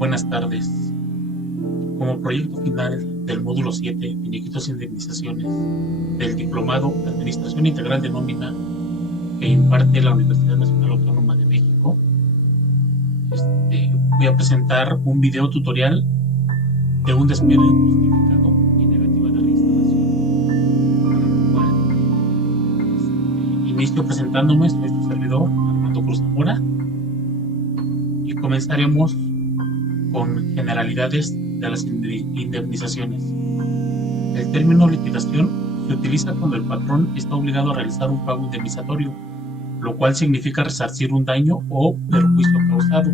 Buenas tardes. Como proyecto final del módulo 7, Finiquitos e Indemnizaciones, del Diplomado de Administración Integral de Nómina que imparte la Universidad Nacional Autónoma de México, voy a presentar un video tutorial de un despido injustificado y negativa de reinstalación, para lo cual inicio presentándome. Soy su servidor, Armando Cruz Zamora, y comenzaremos con generalidades de las indemnizaciones. El término liquidación se utiliza cuando el patrón está obligado a realizar un pago indemnizatorio, lo cual significa resarcir un daño o perjuicio causado.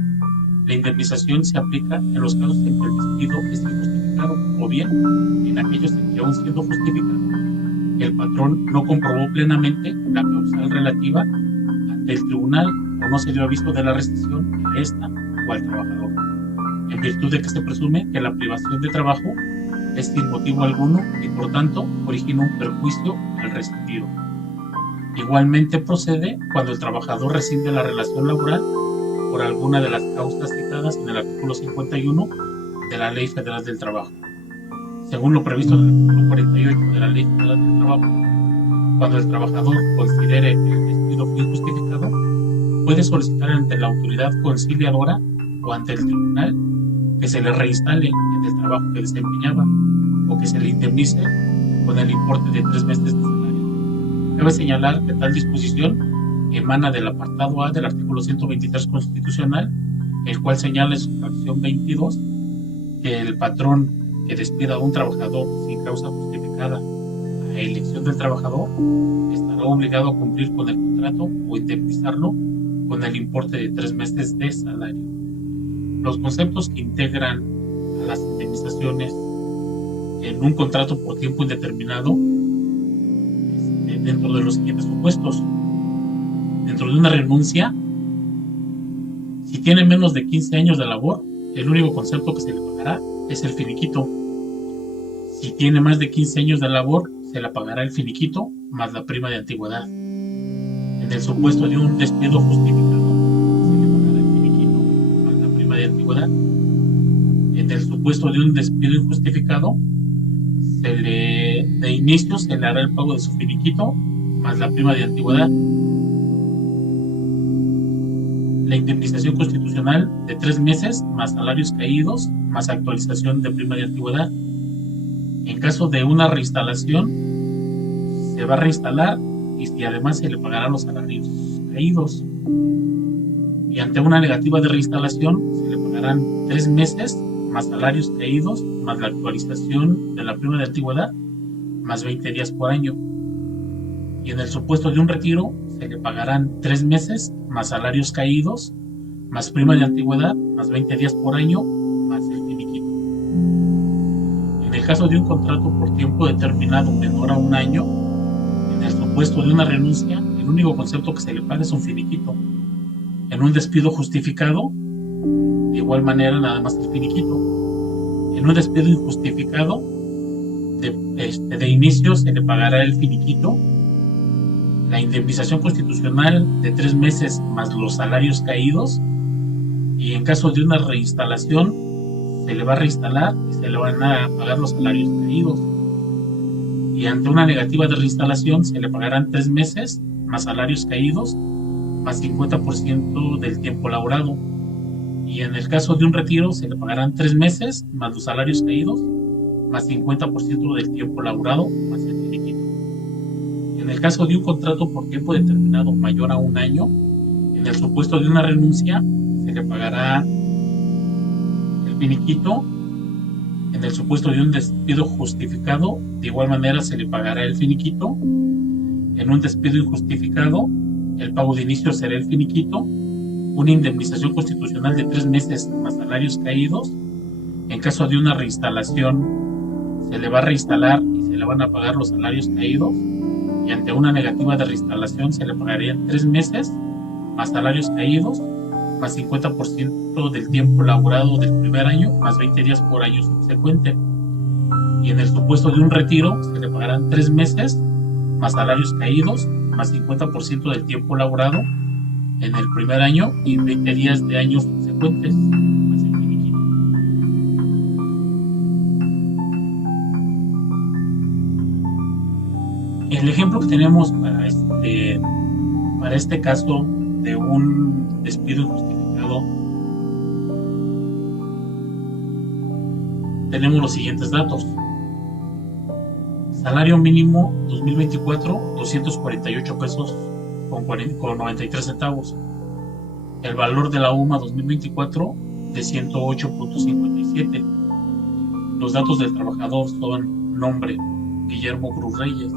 La indemnización se aplica en los casos en que el despido es injustificado o bien en aquellos en que, aun siendo justificado, el patrón no comprobó plenamente la causal relativa ante el tribunal o no se dio aviso de la rescisión a esta o al trabajador, en virtud de que se presume que la privación de trabajo es sin motivo alguno y por tanto origina un perjuicio al rescindido. Igualmente procede cuando el trabajador rescinde la relación laboral por alguna de las causas citadas en el artículo 51 de la Ley Federal del Trabajo. Según lo previsto en el artículo 48 de la Ley Federal del Trabajo, cuando el trabajador considere que el despido fue injustificado, puede solicitar ante la autoridad conciliadora o ante el tribunal que se le reinstale en el trabajo que desempeñaba o que se le indemnice con el importe de 3 meses de salario. Cabe señalar que tal disposición emana del apartado A del artículo 123 constitucional, el cual señala en su fracción 22 que el patrón que despida a un trabajador sin causa justificada a elección del trabajador estará obligado a cumplir con el contrato o indemnizarlo con el importe de 3 meses de salario. Los conceptos que integran a las indemnizaciones en un contrato por tiempo indeterminado, dentro de los siguientes supuestos. Dentro de una renuncia, si tiene menos de 15 años de labor, el único concepto que se le pagará es el finiquito. Si tiene más de 15 años de labor, se le pagará el finiquito más la prima de antigüedad. En el supuesto de un despido justificado, se le pagará el finiquito más la prima de antigüedad. En el supuesto de un despido injustificado, de inicio se le hará el pago de su finiquito más la prima de antigüedad. La indemnización constitucional de 3 meses más salarios caídos más actualización de prima de antigüedad. En caso de una reinstalación, se va a reinstalar y además se le pagarán los salarios caídos. Y ante una negativa de reinstalación, se le pagarán 3 meses más salarios caídos más la actualización de la prima de antigüedad más 20 días por año. Y en el supuesto de un retiro, se le pagarán 3 meses más salarios caídos más prima de antigüedad más 20 días por año más el finiquito. En el caso de un contrato por tiempo determinado menor a un año, en el supuesto de una renuncia, el único concepto que se le paga es un finiquito. En un despido justificado, de igual manera, nada más el finiquito. En un despido injustificado, de inicio se le pagará el finiquito, la indemnización constitucional de 3 meses más los salarios caídos, y en caso de una reinstalación, se le va a reinstalar y se le van a pagar los salarios caídos. Y ante una negativa de reinstalación, se le pagarán 3 meses más salarios caídos más 50% del tiempo laborado. Y en el caso de un retiro, se le pagarán 3 meses más los salarios caídos más 50% del tiempo laborado más el finiquito. En el caso de un contrato por tiempo determinado mayor a un año, en el supuesto de una renuncia, se le pagará el finiquito. En el supuesto de un despido justificado, de igual manera se le pagará el finiquito. En un despido injustificado, el pago de inicio será el finiquito. Una indemnización constitucional de 3 meses más salarios caídos. En caso de una reinstalación, se le va a reinstalar y se le van a pagar los salarios caídos. Y ante una negativa de reinstalación, se le pagarían 3 meses más salarios caídos más 50% del tiempo laborado del primer año más 20 días por año subsecuente. Y en el supuesto de un retiro, se le pagarán 3 meses más salarios caídos más 50% del tiempo laborado en el primer año y 20 días de años subsecuentes más el finiquito. El ejemplo que tenemos para este caso de un despido injustificado, tenemos los siguientes datos. Salario mínimo 2024, 248 pesos con 93 centavos. El valor de la UMA 2024 de 108.57. Los datos del trabajador son: nombre, Guillermo Cruz Reyes.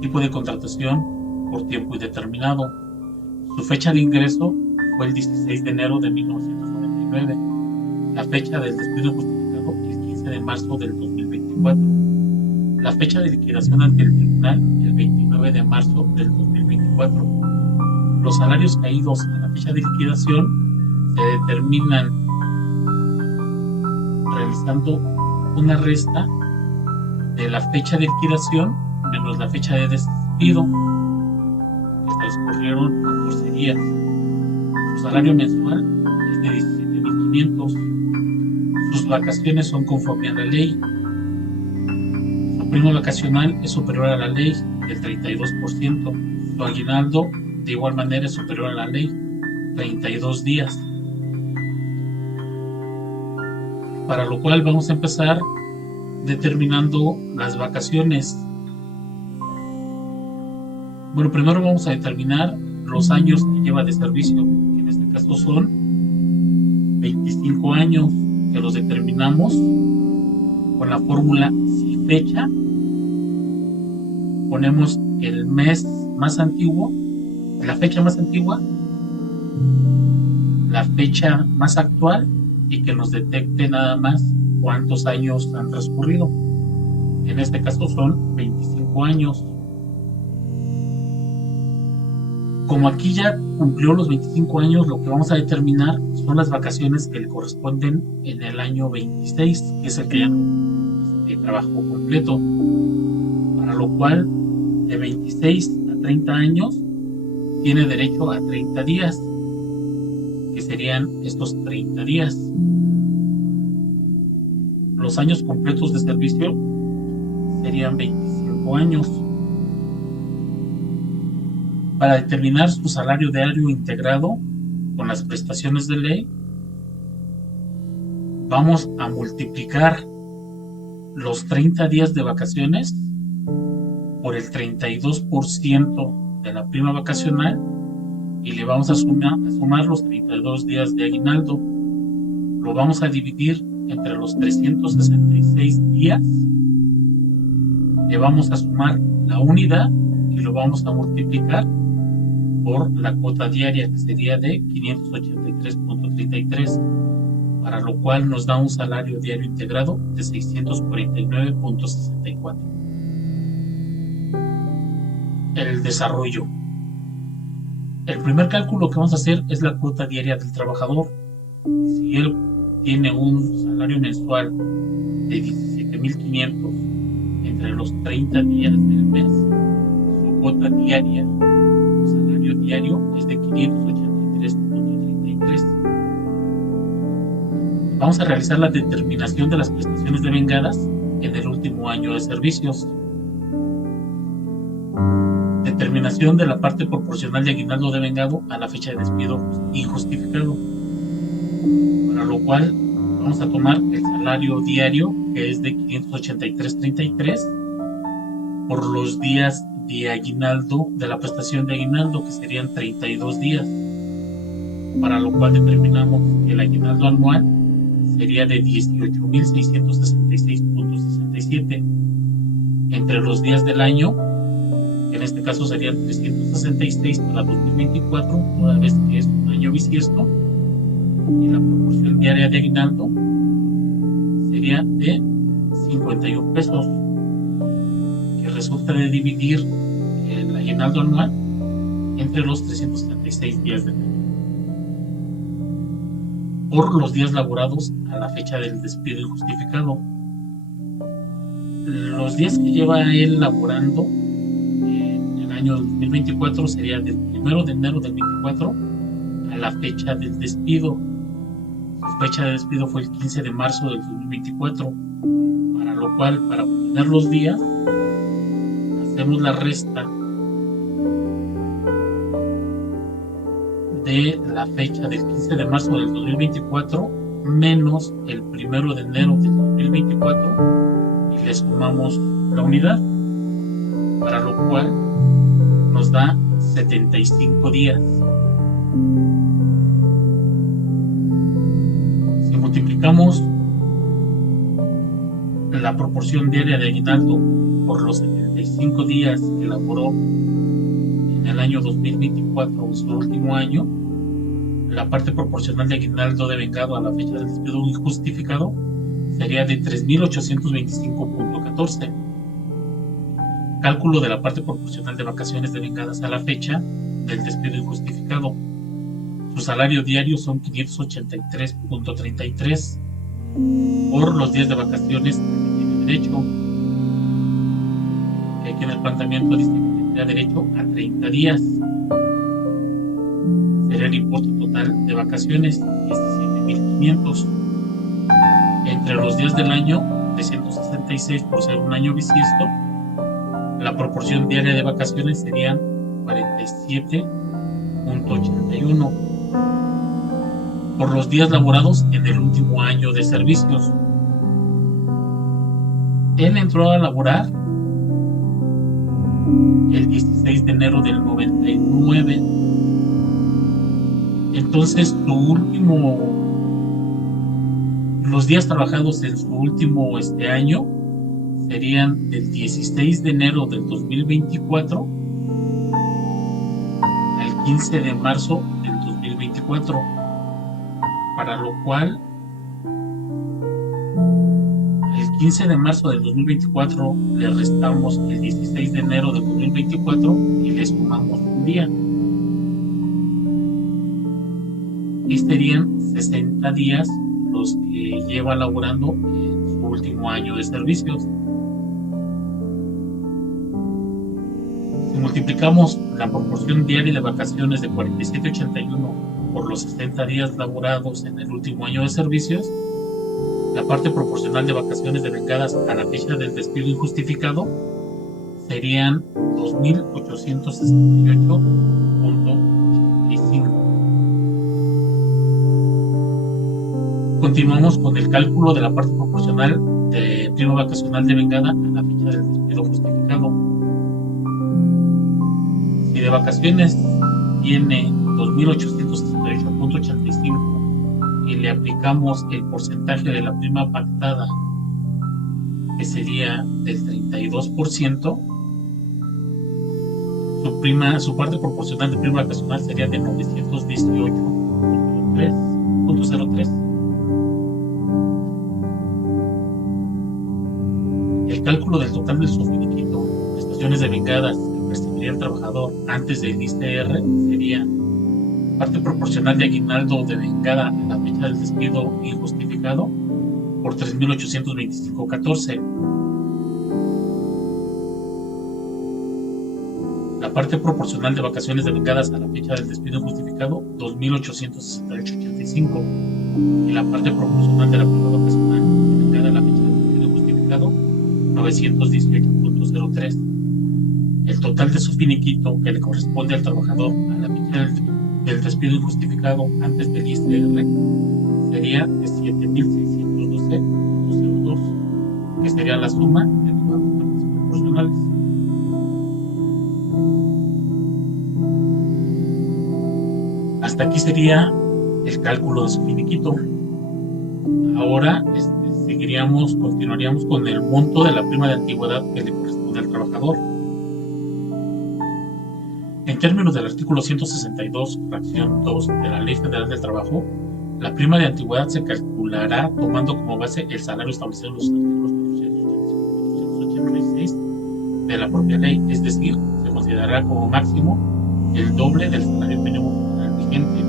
Tipo de contratación, por tiempo indeterminado. Su fecha de ingreso fue el 16 de enero de 1999. La fecha del despido justificado, el 15 de marzo del 2024. La fecha de liquidación ante el tribunal, el 29 de marzo del 2024. Los salarios caídos a la fecha de liquidación se determinan realizando una resta de la fecha de liquidación menos la fecha de despido, que transcurrieron 14 días. Su salario mensual es de 17,500. Sus vacaciones son conforme a la ley. Su prima vacacional es superior a la ley del 32%. Su aguinaldo de igual manera es superior a la ley, 32 días. Para lo cual vamos a empezar determinando las vacaciones. Bueno, primero vamos a determinar los años que lleva de servicio, que en este caso son 25 años, que los determinamos con la fórmula si fecha. Ponemos el mes más antiguo, la fecha más antigua, la fecha más actual, y que nos detecte nada más cuántos años han transcurrido. En este caso son 25 años. Como aquí ya cumplió los 25 años, lo que vamos a determinar son las vacaciones que le corresponden en el año 26, que es el que ya trabajó completo. Para lo cual, de 26 a 30 años, tiene derecho a 30 días, que serían estos 30 días. Los años completos de servicio serían 25 años. Para determinar su salario diario integrado con las prestaciones de ley, vamos a multiplicar los 30 días de vacaciones por el 32% de la prima vacacional y le vamos a sumar los 32 días de aguinaldo. Lo vamos a dividir entre los 366 días, le vamos a sumar la unidad y lo vamos a multiplicar por la cuota diaria, que sería de 583.33, para lo cual nos da un salario diario integrado de 649.64. El desarrollo. El primer cálculo que vamos a hacer es la cuota diaria del trabajador. Si él tiene un salario mensual de 17,500 entre los 30 días del mes, su cuota diaria, su salario diario, es de 583.33. Vamos a realizar la determinación de las prestaciones devengadas en el último año de servicios. Determinación de la parte proporcional de aguinaldo devengado a la fecha de despido injustificado. Para lo cual vamos a tomar el salario diario, que es de 583.33, por los días de aguinaldo, de la prestación de aguinaldo, que serían 32 días. Para lo cual determinamos que el aguinaldo anual sería de 18,666.67. Entre los días del año, en este caso serían 366 para 2024, toda vez que es un año bisiesto, y la proporción diaria de aguinaldo sería de 51 pesos, que resulta de dividir el aguinaldo anual entre los 376 días del año por los días laborados a la fecha del despido injustificado. Los días que lleva él laborando en el año 2024 sería del 1 de enero del 24 a la fecha del despido. Su fecha de despido fue el 15 de marzo del 2024, para lo cual, para obtener los días, hacemos la resta de la fecha del 15 de marzo del 2024 menos el 1 de enero del 2024 y le sumamos la unidad, para lo cual nos da 75 días. Si multiplicamos la proporción diaria de aguinaldo por los 75 días que laboró en el año 2024, su último año, la parte proporcional de aguinaldo devengado a la fecha del despido injustificado sería de 3.825.14. Cálculo de la parte proporcional de vacaciones devengadas a la fecha del despido injustificado. Su salario diario son 583.33 por los días de vacaciones que tiene derecho. Aquí en el planteamiento dice que tendría derecho a 30 días. Sería el importe total de vacaciones, 17.500. Entre los días del año, 366 por ser un año bisiesto, la proporción diaria de vacaciones serían 47.81 por los días laborados en el último año de servicios. Él entró a laborar el 16 de enero del 99. Entonces los días trabajados en su último año serían del 16 de enero del 2024 al 15 de marzo del 2024, para lo cual el 15 de marzo del 2024 le restamos el 16 de enero del 2024 y le sumamos un día. Y serían 60 días los que lleva laborando en su último año de servicios. Si multiplicamos la proporción diaria de vacaciones de 47.81 por los 60 días laborados en el último año de servicios, la parte proporcional de vacaciones devengadas a la fecha del despido injustificado serían 2.868.85. Continuamos con el cálculo de la parte proporcional de prima vacacional devengada a la fecha del despido justificado. Si de vacaciones tiene 2.868.85 y le aplicamos el porcentaje de la prima pactada, que sería del 32%, su parte proporcional de prima vacacional sería de 918.03. El cálculo del total del subfiniquito, prestaciones devengadas que percibiría el trabajador antes del ISR sería parte proporcional de aguinaldo devengada a la fecha del despido injustificado por 3.825.14. La parte proporcional de vacaciones devengadas a la fecha del despido injustificado, 2.868.85. Y la parte proporcional de la prima vacacional devengada a la fecha del despido injustificado, 918.03. El total de su finiquito que le corresponde al trabajador a la fecha del despido injustificado antes del ISR sería de 7.612.02, que sería la suma de todas las partes proporcionales. Hasta aquí sería el cálculo de su finiquito. Ahora continuaríamos con el monto de la prima de antigüedad que le corresponde al trabajador. En términos del artículo 162, fracción 2 de la Ley Federal del Trabajo, la prima de antigüedad se calculará tomando como base el salario establecido en los artículos 485 y 486 de la propia ley, es decir, se considerará como máximo el doble del salario mínimo general vigente.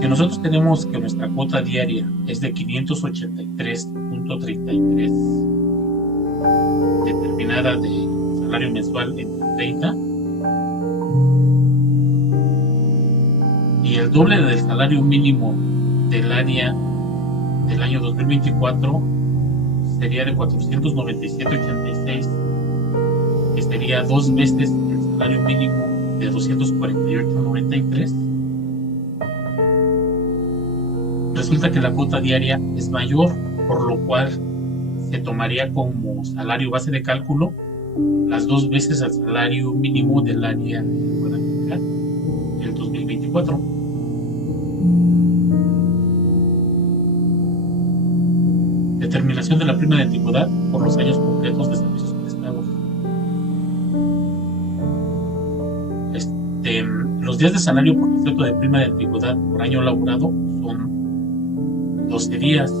Si nosotros tenemos que nuestra cuota diaria es de 583.33 determinada de salario mensual entre 30, y el doble del salario mínimo del año 2024 sería de 497.86, que sería 2 veces el salario mínimo de 248.93. Resulta que la cuota diaria es mayor, por lo cual se tomaría como salario base de cálculo las 2 veces al salario mínimo del área guadalajara del 2024. Determinación de la prima de antigüedad por los años completos de servicios prestados. Los días de salario por concepto de prima de antigüedad por año laborado son 12 días.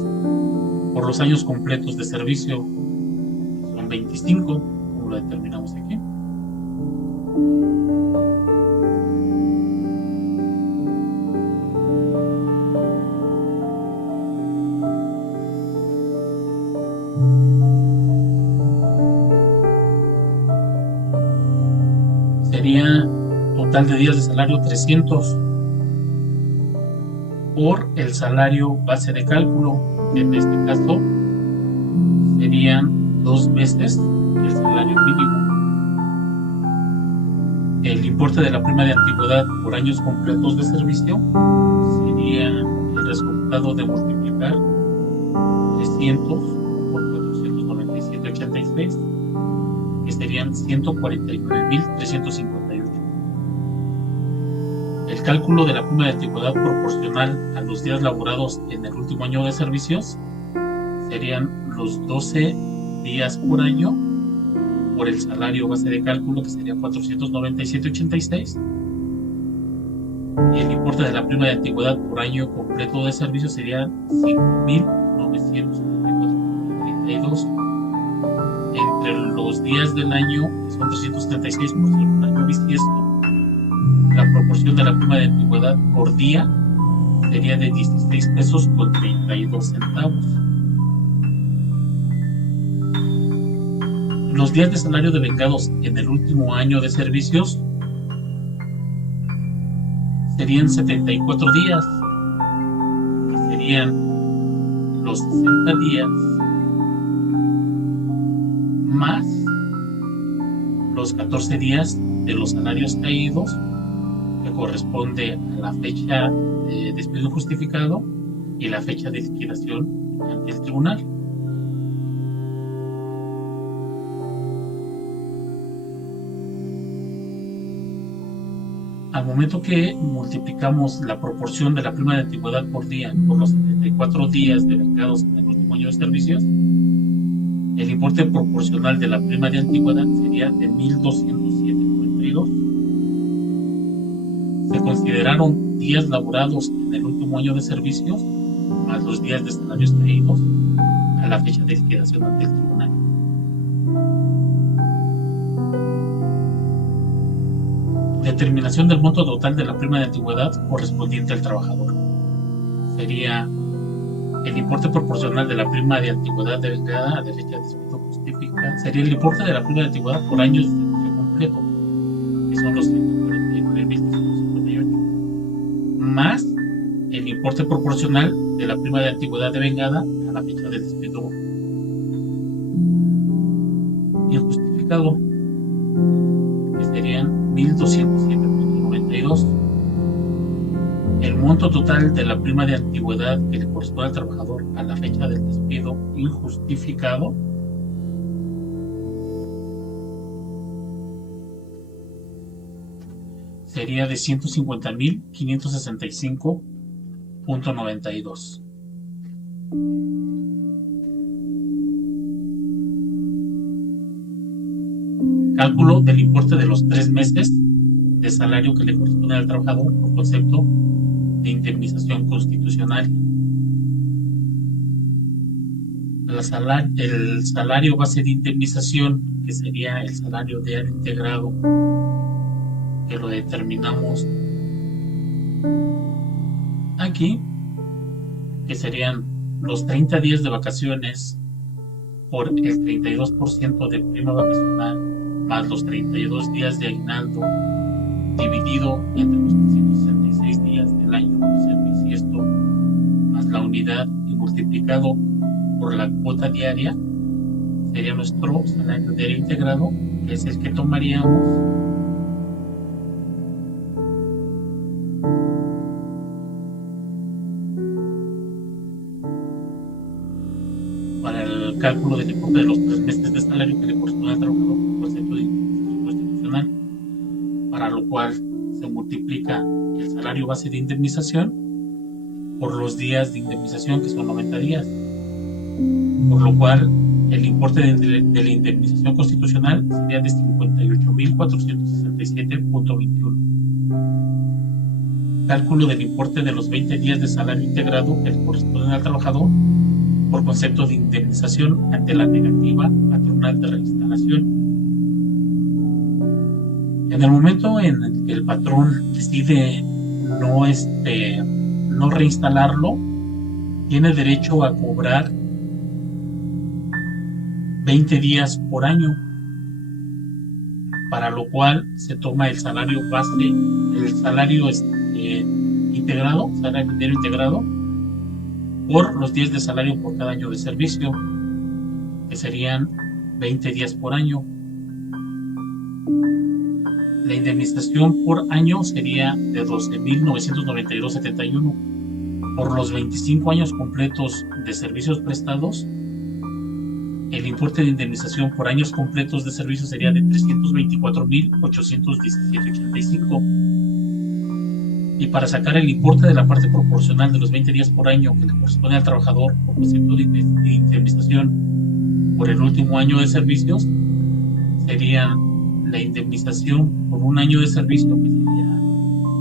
Por los años completos de servicio son 25, como lo determinamos aquí. Sería total de días de salario 300 por el salario base de cálculo, que en este caso serían 2 veces el salario mínimo. El importe de la prima de antigüedad por años completos de servicio sería el resultado de multiplicar 300 por 497.86, que serían 149.358. El cálculo de la prima de antigüedad proporcional a los días laborados en el último año de servicios serían los 12 días por año por el salario base de cálculo, que sería 497.86, y el importe de la prima de antigüedad por año completo de servicio sería 5.974.32. Entre los días del año, que son 336 por ser un año bisiesto, la proporción de la prima de antigüedad por día sería de 16 pesos con 32 centavos. Los días de salario devengados en el último año de servicios serían 74 días, que serían los 60 días más los 14 días de los salarios caídos, que corresponde a la fecha de despido justificado y la fecha de liquidación ante el tribunal. Al momento que multiplicamos la proporción de la prima de antigüedad por día por los 74 días devengados en el último año de servicios, el importe proporcional de la prima de antigüedad sería de 1.207.92. Se consideraron días laborados en el último año de servicios más los días de salarios caídos a la fecha de liquidación ante el tribunal. Determinación del monto total de la prima de antigüedad correspondiente al trabajador. Sería el importe proporcional de la prima de antigüedad devengada a fecha de despido justificado. Sería el importe de la prima de antigüedad por año de servicio completo, que son los 149.358, más el importe proporcional de la prima de antigüedad devengada a la fecha del despido injustificado, que serían 1.207.92. El monto total de la prima de antigüedad que le corresponde al trabajador a la fecha del despido injustificado sería de 150.565.92. Cálculo del importe de los 3 meses de salario que le corresponde al trabajador por concepto de indemnización constitucional. El salario base de indemnización, que sería el salario de área integrado, que lo determinamos aquí, que serían los 30 días de vacaciones por el 32% de prima vacacional más los 32 días de aguinaldo dividido entre los 366 días del año por ser bisiesto más la unidad y multiplicado por la cuota diaria sería nuestro salario diario integrado que es el que tomaríamos para el cálculo del importe de los 3 meses de salario que le corresponde al trabajador por concepto de indemnización constitucional, para lo cual se multiplica el salario base de indemnización por los días de indemnización, que son 90 días, por lo cual el importe de la indemnización constitucional sería de 58.467.21. Cálculo del importe de los 20 días de salario integrado que le corresponden al trabajador por concepto de indemnización ante la negativa patronal de reinstalación. En el momento en el que el patrón decide no reinstalarlo, tiene derecho a cobrar 20 días por año, para lo cual se toma el salario base, el salario integrado, salario minero integrado, por los días de salario por cada año de servicio, que serían 20 días por año. La indemnización por año sería de 12.992.71. Por los 25 años completos de servicios prestados, el importe de indemnización por años completos de servicio sería de 324.817.85. Y para sacar el importe de la parte proporcional de los 20 días por año que le corresponde al trabajador por concepto de indemnización por el último año de servicios, sería la indemnización por un año de servicio, que sería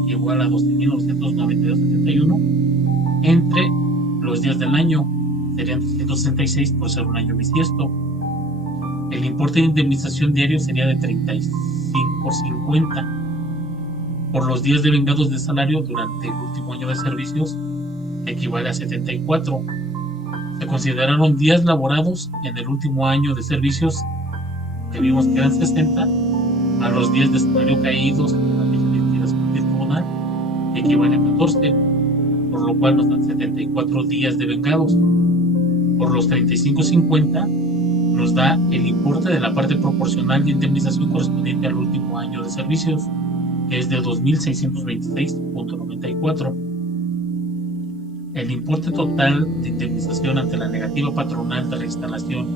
igual a 12.992.71, entre los días del año, serían 366 por ser un año bisiesto. El importe de indemnización diario sería de 35.50 por los días devengados de salario durante el último año de servicios, que equivale a 74. Se consideraron días laborados en el último año de servicios, que vimos que eran 60, a los días de salario caídos en la fecha de liquidación del tribunal, que equivale a 14, por lo cual nos dan 74 días devengados. Por los 35.50 nos da el importe de la parte proporcional de indemnización correspondiente al último año de servicios, que es de 2.626.94. El importe total de indemnización ante la negativa patronal de reinstalación,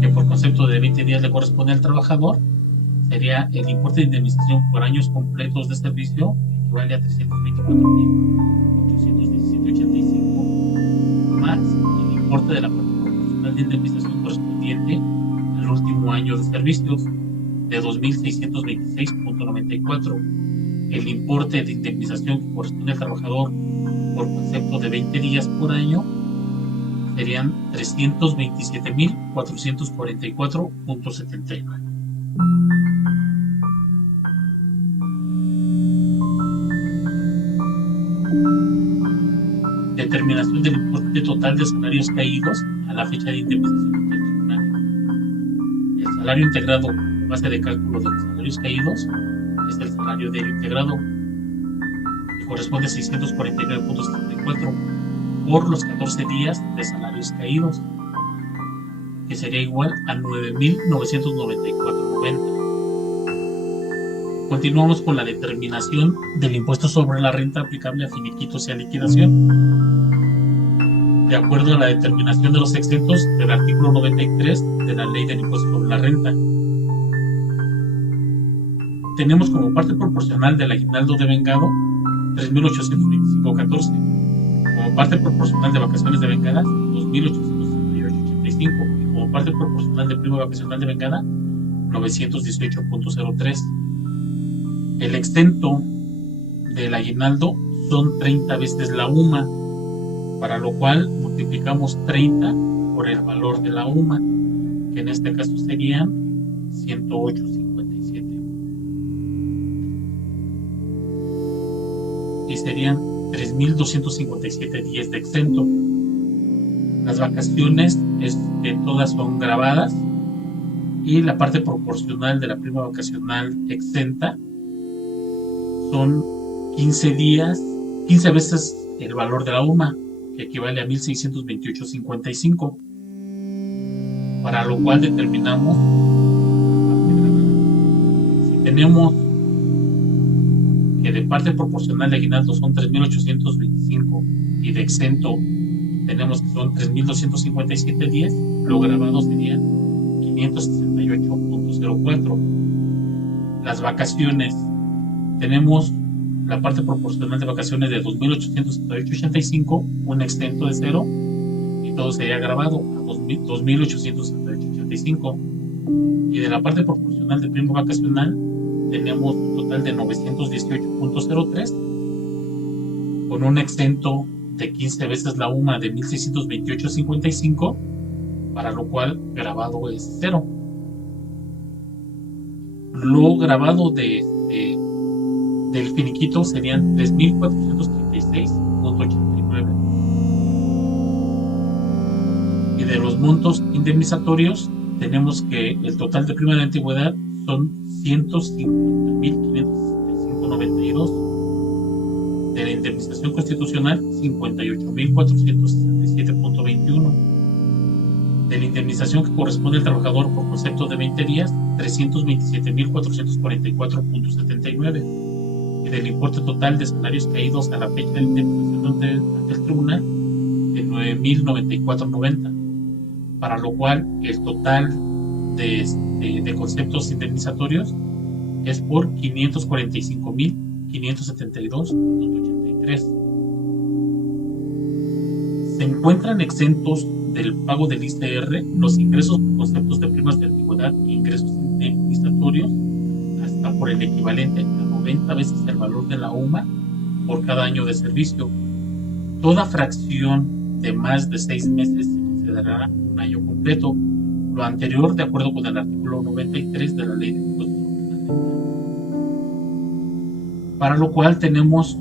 que por concepto de 20 días le corresponde al trabajador, sería el importe de indemnización por años completos de servicio, que equivale a 324.817.85, más el importe de la parte proporcional de indemnización correspondiente al último año de servicios, de 2.626.94. El importe de indemnización que corresponde al trabajador por concepto de 20 días por año serían 327.444.79. Determinación del importe total de salarios caídos a la fecha de indemnización ante el tribunal. El salario integrado base de cálculo de los salarios caídos es el salario diario integrado, que corresponde a 649.74 por los 14 días de salarios caídos, que sería igual a 9.994.90. Continuamos con la determinación del impuesto sobre la renta aplicable a finiquitos y a liquidación. De acuerdo a la determinación de los exentos del artículo 93 de la Ley del Impuesto sobre la Renta, tenemos como parte proporcional del aguinaldo devengado 3.825.14, como parte proporcional de vacaciones devengadas 2.868.85 y como parte proporcional de prima vacacional devengada 918.03. El exento del aguinaldo son 30 veces la UMA, para lo cual multiplicamos 30 por el valor de la UMA, que en este caso serían 108.57. Y serían 3.257 días de exento. Las vacaciones todas son grabadas, y la parte proporcional de la prima vacacional exenta son 15 días, 15 veces el valor de la UMA, que equivale a 1.628.55, para lo cual determinamos tenemos que de parte proporcional de aguinaldo son 3,825 y de exento tenemos que son 3,257.10, lo grabado serían 568.04. Las vacaciones, tenemos la parte proporcional de vacaciones de 2,878.85, un exento de 0, y todo sería grabado a 2,878.85. Y de la parte proporcional de prima vacacional tenemos un total de 918.03, con un exento de 15 veces la UMA de 1,628.55, para lo cual grabado es 0. Lo grabado del finiquito serían 3,436.89. Y de los montos indemnizatorios tenemos que el total de prima de antigüedad son 150.565.92. De la indemnización constitucional, 58.467.21. De la indemnización que corresponde al trabajador por concepto de 20 días, 327.444.79. Y del importe total de salarios caídos a la fecha de la indemnización ante el tribunal, de 9.094.90. Para lo cual el total de conceptos indemnizatorios es por 545.572.83. Se encuentran exentos del pago del ISR los ingresos por conceptos de primas de antigüedad e ingresos indemnizatorios hasta por el equivalente a 90 veces el valor de la UMA por cada año de servicio. Toda fracción de más de 6 meses se considerará un año completo. Lo anterior de acuerdo con el artículo 93 de la Ley de Impuestos sobre la Renta. Para lo cual tenemos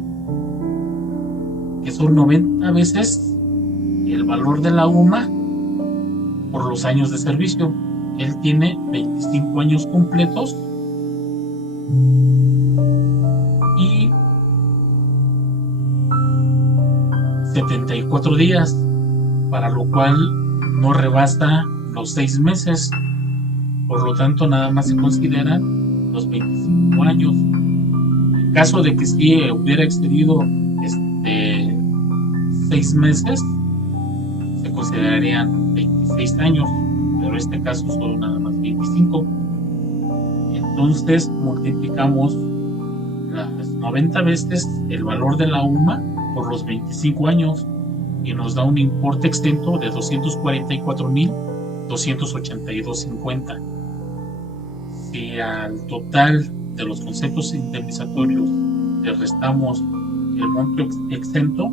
que son 90 veces el valor de la UMA por los años de servicio. Él tiene 25 años completos y 74 días, para lo cual no rebasa los 6 meses. Por lo tanto, nada más se consideran los 25 años. En caso de que sí hubiera excedido 6 meses, se considerarían 26 años, pero en este caso solo nada más 25. Entonces multiplicamos las 90 veces el valor de la UMA por los 25 años y nos da un importe exento de 244.282.50. Si al total de los conceptos indemnizatorios le restamos el monto exento,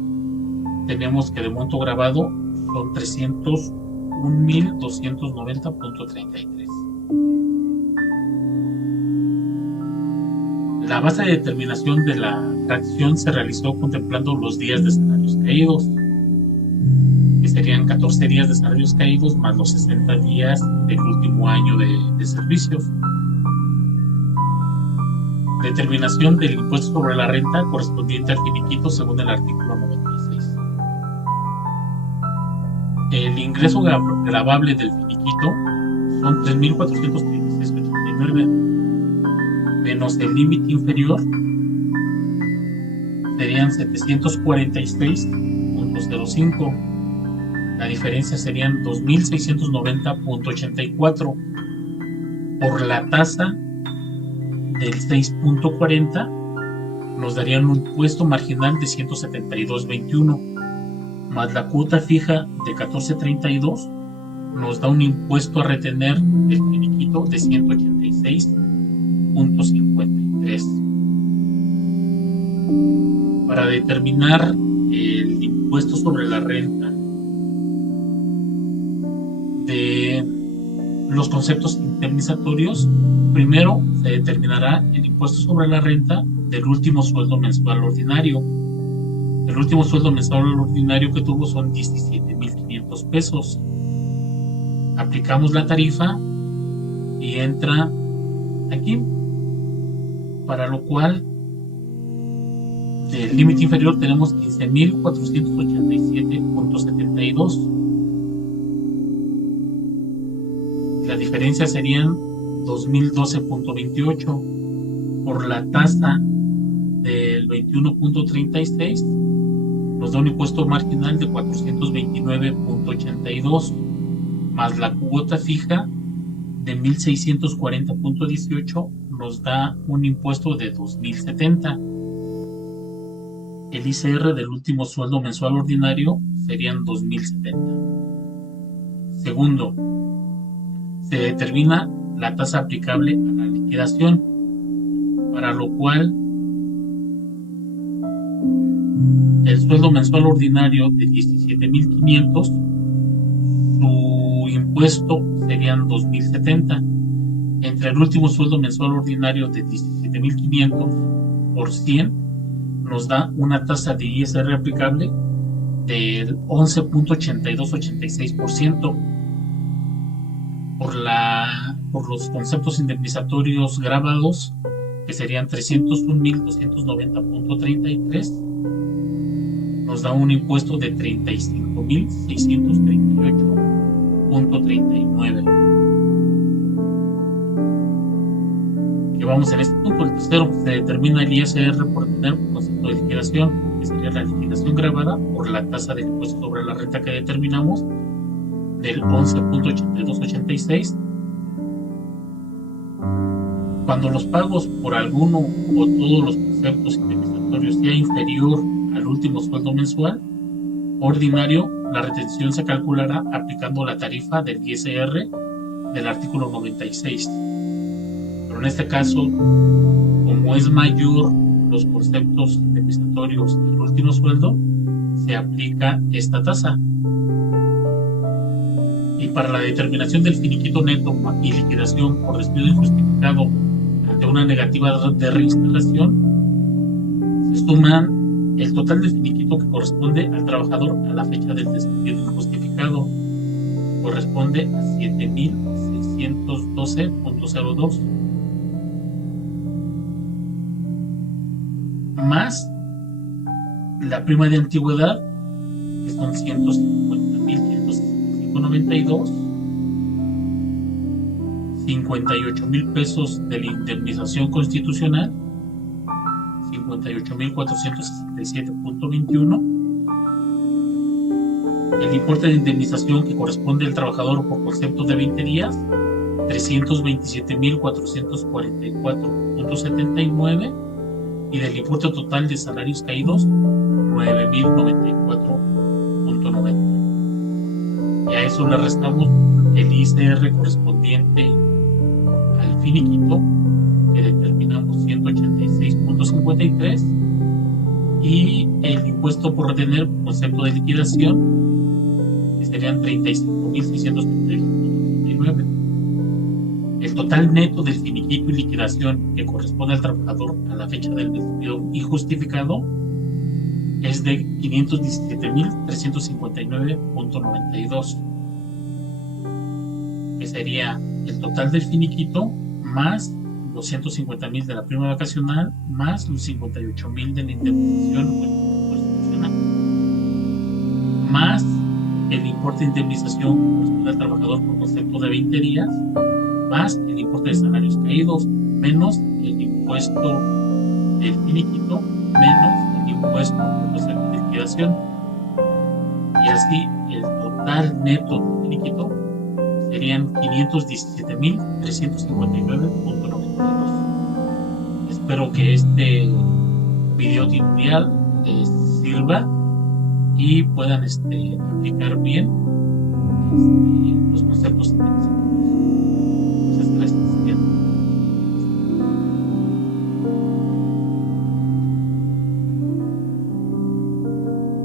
tenemos que de monto grabado son 301.290.33. La base de determinación de la fracción se realizó contemplando los días de salarios caídos, que serían 14 días de salarios caídos más los 60 días del último año de servicios. Determinación del impuesto sobre la renta correspondiente al finiquito según el artículo 96. El ingreso gravable del finiquito son 3.436.89 menos el límite inferior serían 746.05. La diferencia serían 2.690.84 por la tasa del 6.40 nos darían un impuesto marginal de 172.21 más la cuota fija de 14.32 nos da un impuesto a retener del finiquito de 186.53. Para determinar el impuesto sobre la renta de los conceptos indemnizatorios, primero se determinará el impuesto sobre la renta del último sueldo mensual ordinario. El último sueldo mensual ordinario que tuvo son 17.500 pesos. Aplicamos la tarifa y entra aquí, para lo cual del límite inferior tenemos 15.487.72. La diferencia serían 2012.28 por la tasa del 21.36, nos da un impuesto marginal de 429.82, más la cuota fija de 1640.18, nos da un impuesto de 2070. El ICR del último sueldo mensual ordinario serían 2070. Segundo, se determina la tasa aplicable a la liquidación, para lo cual el sueldo mensual ordinario de 17.500, su impuesto serían 2.070. Entre el último sueldo mensual ordinario de 17.500 por 100 nos da una tasa de ISR aplicable del 11.8286%. Por los conceptos indemnizatorios grabados, que serían 301.290.33, nos da un impuesto de 35.638.39. Que vamos en este punto. El tercero, se determina el ISR por tener un concepto de liquidación, que sería la liquidación grabada por la tasa del impuesto sobre la renta que determinamos, del 11.8286. Cuando los pagos por alguno o todos los conceptos indemnizatorios sea inferior al último sueldo mensual ordinario, la retención se calculará aplicando la tarifa del ISR del artículo 96. Pero en este caso, como es mayor los conceptos indemnizatorios al último sueldo, se aplica esta tasa. Y para la determinación del finiquito neto y liquidación por despido injustificado ante una negativa de reinstalación, se suman el total del finiquito que corresponde al trabajador a la fecha del despido injustificado, corresponde a 7.612.02, más la prima de antigüedad, que son 150.565.92, 58,000 pesos de la indemnización constitucional, 58.467.21, el importe de indemnización que corresponde al trabajador por concepto de 20 días, 327.444.79, y del importe total de salarios caídos, 9.094.90. Y a eso le restamos el ICR correspondiente al finiquito, que determinamos 186.53, y el impuesto por retener concepto de liquidación, que serían 35.638.39. El total neto del finiquito y liquidación que corresponde al trabajador a la fecha del despido injustificado es de 517.359.92, que sería el total del finiquito más los 150.000 de la prima vacacional más los 58.000 de la indemnización constitucional, más el importe de indemnización que corresponde al trabajador por concepto de 20 días, más el importe de salarios caídos, menos el impuesto del finiquito, menos el impuesto por concepto de liquidación. Y así el total neto del finiquito serían 517.359.92. Espero que este video tutorial les sirva y puedan aplicar bien los conceptos indemnizatorios.